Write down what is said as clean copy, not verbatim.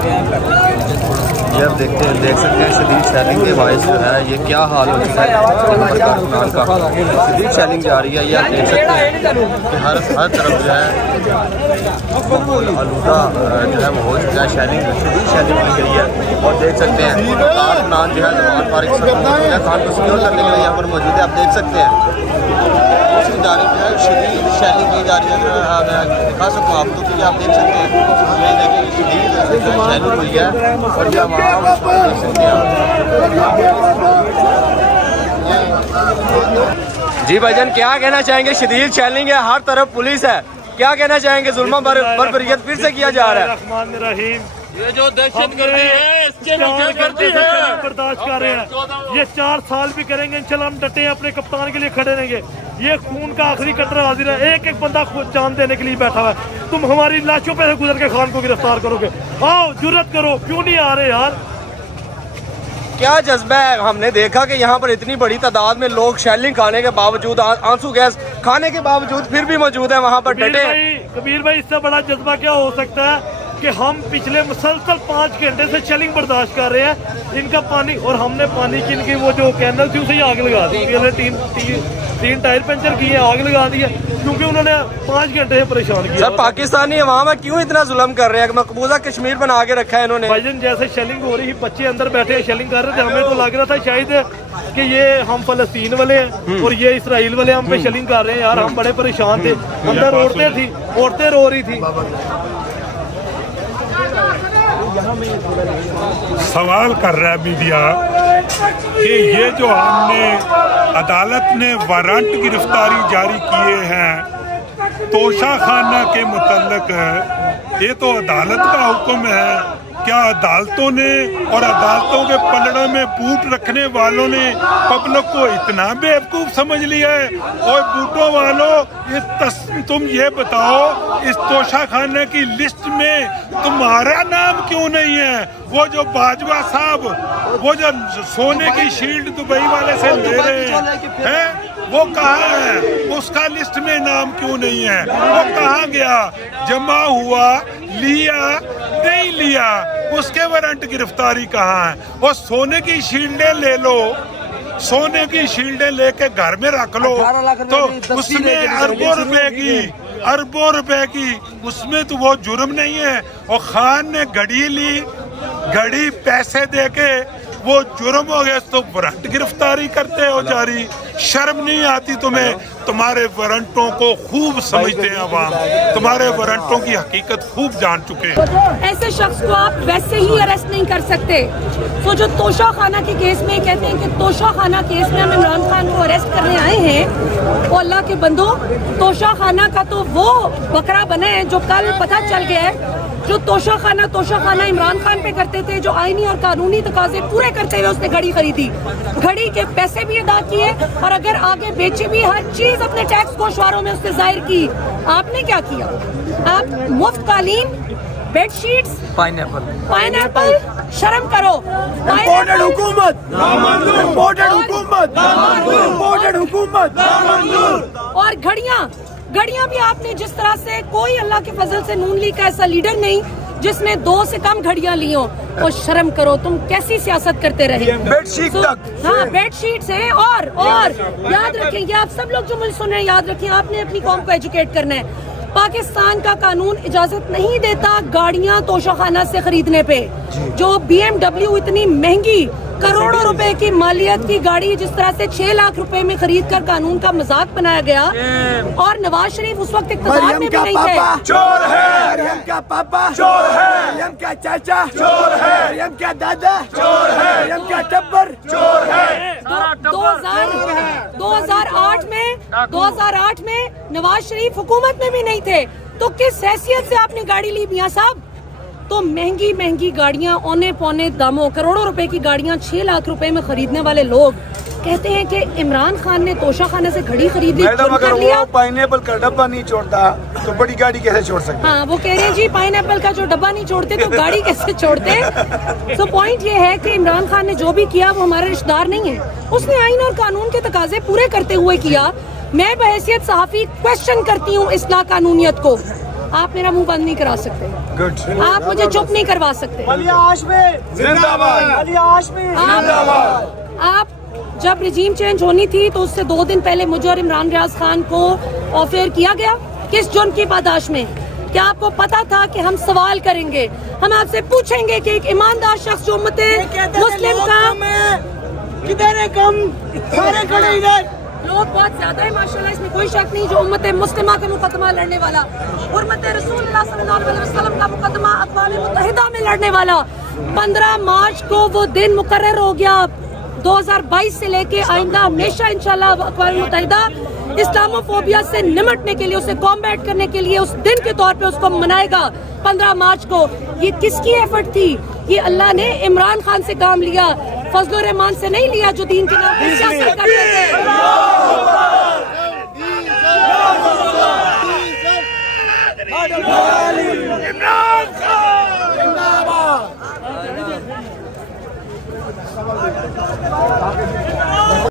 ये आप देख सकते हैं शदीद शैलिंग के बायस जो है ये क्या हाल हो चुका है कारखानान का। शदीद शैलिंग जा रही है, ये आप देख सकते हैं कि हर तरफ जो है आलूदा जो है वो हो चुका है, शैलिंग शदीद शैलिंग की गई है। और देख सकते हैं कारखानान जो है जवान फारिग खान को सिक्योर करने के लिए यहाँ पर मौजूद है। आप देख सकते हैं दूसरी जानिब जो है शदीद शैलिंग की जा रही है। मैं दिखा सकूँ आपको कि आप देख सकते हैं ये देखिए शदीद शैलिंग हुई है और ये जी भाईजान क्या कहना चाहेंगे? शदीद शैलिंग है, हर तरफ पुलिस है, क्या कहना चाहेंगे? जुल्म बर्बरियत फिर से किया जा रहा है। ये जो दहशतगर्दी है इसके बर्दाश्त कर रहे हैं, ये 4 साल भी करेंगे इंशाल्लाह। हम डटे हैं, अपने कप्तान के लिए खड़े रहेंगे। ये खून का आखिरी कतरा हाजिर है, एक एक बंदा खुद जान देने के लिए बैठा हुआ है। तुम हमारी लाशों पे से गुजर के खान को गिरफ्तार करोगे? आओ जुर्रत करो, क्यों नहीं आ रहे यार? क्या जज्बा है? हमने देखा कि यहाँ पर इतनी बड़ी तादाद में लोग शैलिंग खाने के बावजूद, आंसू गैस खाने के बावजूद फिर भी मौजूद है वहाँ पर डटे। कबीर भाई इससे बड़ा जज्बा क्या हो सकता है कि हम पिछले मुसलसल 5 घंटे से शेलिंग बर्दाश्त कर रहे हैं इनका पानी, और हमने पानी की इनकी वो जो कैनल थी उसे ही आग लगा दी। 3 टायर पंचर किए, आग लगा दी है क्योंकि उन्होंने 5 घंटे से परेशान किया। सर पाकिस्तानी अवाम है क्यों इतना जुल्म कर रहे हैं? मकबूजा कश्मीर बना के रखा है इन्होंने। भाईजान जैसे शेलिंग हो रही, बच्चे अंदर बैठे शेलिंग कर रहे थे, हमें तो लग रहा था शायद कि ये हम फलस्तीन वाले हैं और ये इसराइल वाले हम पे शेलिंग कर रहे हैं। यार हम बड़े परेशान थे, अंदर औरतें रो रही थी। सवाल कर रहा है मीडिया कि ये जो हमने अदालत ने वारंट गिरफ्तारी जारी किए हैं तोशा खाना के मुतल्लिक है, ये तो अदालत का हुक्म है। क्या अदालतों ने और अदालतों के पलड़ों में बूट रखने वालों ने पब्लिक को इतना बेवकूफ समझ लिया है? और बूटों वालों तुम ये बताओ इस तोशा खाने की लिस्ट में तुम्हारा नाम क्यों नहीं है? वो जो बाजवा साहब वो जो सोने की शील्ड दुबई वाले से ले रहे हैं वो कहाँ है? उसका लिस्ट में नाम क्यों नहीं है? वो कहाँ गया? जमा हुआ, लिया, नहीं लिया, उसके वारंट गिरफ्तारी कहाँ है? और सोने की शील्डें ले लो, सोने की शील्डें लेके घर में रख लो तो उसमें अरबों रुपए की उसमें तो वो जुर्म नहीं है। और खान ने घड़ी ली, घड़ी पैसे देके वो जुर्म हो गया तो वारंट गिरफ्तारी करते हो जारी। शर्म नहीं आती तुम्हें? तुम्हारे वारंटों को खूब समझते हैं अवाम, तुम्हारे वारंटों की हकीकत खूब जान चुके हैं। ऐसे शख्स को आप वैसे ही अरेस्ट नहीं कर सकते। तो जो तोशा खाना के केस में कहते हैं कि तोशा खाना केस में हम इमरान खान को अरेस्ट करने आए हैं, और अल्लाह के बंदो तोशा खाना का तो वो बकरा बना है जो कल पता चल गया है। जो तोशा खाना इमरान खान पे करते थे, जो आईनी और कानूनी तकाजे पूरे करते हुए उसने घड़ी खरीदी, घड़ी के पैसे भी अदा किए और अगर आगे बेची भी, हर चीज अपने टैक्स गोशवारों में उसने जाहिर की। आपने क्या किया? आप मुफ्त कालीन, बेडशीट्स, पाइनएप्पल, शर्म करो। इम्पोर्टेड हुकूमत और घड़ियां भी आपने जिस तरह से, कोई अल्लाह के फजल से नून लीग का ऐसा लीडर नहीं जिसने 2 से कम घड़ियां ली हो। और शर्म करो, तुम कैसी सियासत करते रहे? बेडशीट तक। हाँ बेडशीट्स है। और याद रखें, आप सब लोग जो मुझे सुन रहे हैं याद रखें, आपने अपनी कौम को एजुकेट करना है। पाकिस्तान का कानून इजाजत नहीं देता गाड़ियां तोशा खाना से खरीदने पे। जो BMW इतनी महंगी करोड़ों रुपए की मालियत की गाड़ी जिस तरह से 6 लाख रुपए में खरीद कर कानून का मजाक बनाया गया, और नवाज शरीफ उस वक्त इक़्तिदार में भी नहीं थे। चोर है मरियम का पापा, चोर है मरियम का चाचा, चोर है मरियम का दादा, चोर है मरियम का टब्बर, चोर है। 2008 में नवाज शरीफ हुकूमत में भी नहीं थे, तो किस हैसियत से आपने गाड़ी ली मियां साहब? तो महंगी गाड़ियां, औने पौने दामों, करोड़ों रुपए की गाड़ियां 6 लाख रुपए में खरीदने वाले लोग कहते हैं कि इमरान खान ने तोशा खाने से घड़ी खरीद ली। अगर वो पाइनएप्पल का डब्बा नहीं छोड़ता तो बड़ी गाड़ी कैसे छोड़ सकते? हाँ, वो कह रहे हैं जी पाइनएप्पल का जो डब्बा नहीं छोड़ते तो गाड़ी कैसे छोड़ते? तो पॉइंट ये है कि इमरान खान ने जो भी किया वो हमारे रिश्तेदार नहीं है, उसने आईन और कानून के तकाजे पूरे करते हुए किया। मैं बहैसियत सहाफी क्वेश्चन करती हूँ इस्लाह कानूनियत को। आप मेरा मुंह बंद नहीं करा सकते। गुड। आप मुझे चुप नहीं करवा सकते। आप जब रिजीम चेंज होनी थी तो उससे 2 दिन पहले मुझे और इमरान रियाज खान को ऑफर किया गया। किस जुर्म की पादाश में? क्या आपको पता था कि हम सवाल करेंगे, हम आपसे पूछेंगे कि एक ईमानदार शख्स जो उम्मत मुस्लिम का किधर है कम, सारे खड़े इधर, लोग बहुत ज्यादा है माशाल्लाह, इसमें कोई शक नहीं। जो उम्मत मुस्लिमा का मुकदमा लड़ने वाला, उम्मत रसूलुल्लाह सल्लल्लाहु अलैहि वसल्लम का मुकदमा अक़वाम मुत्तहिदा में लड़ने वाला, 15 मार्च को वो दिन मुकर्रर हो गया। 2022 से लेके आइंदा हमेशा इंशाल्लाह अक़वाम मुत्तहिदा इस्लामोफोबिया से निमटने के लिए, उसे कॉम्बैट करने के लिए उस दिन के तौर पे उसको मनाएगा 15 मार्च को। ये किसकी एफर्ट थी? ये अल्लाह ने इमरान खान से काम लिया, फजलुर रहमान से नहीं लिया, जो दीन के नाम पर सियासत करते थे। इमरान खान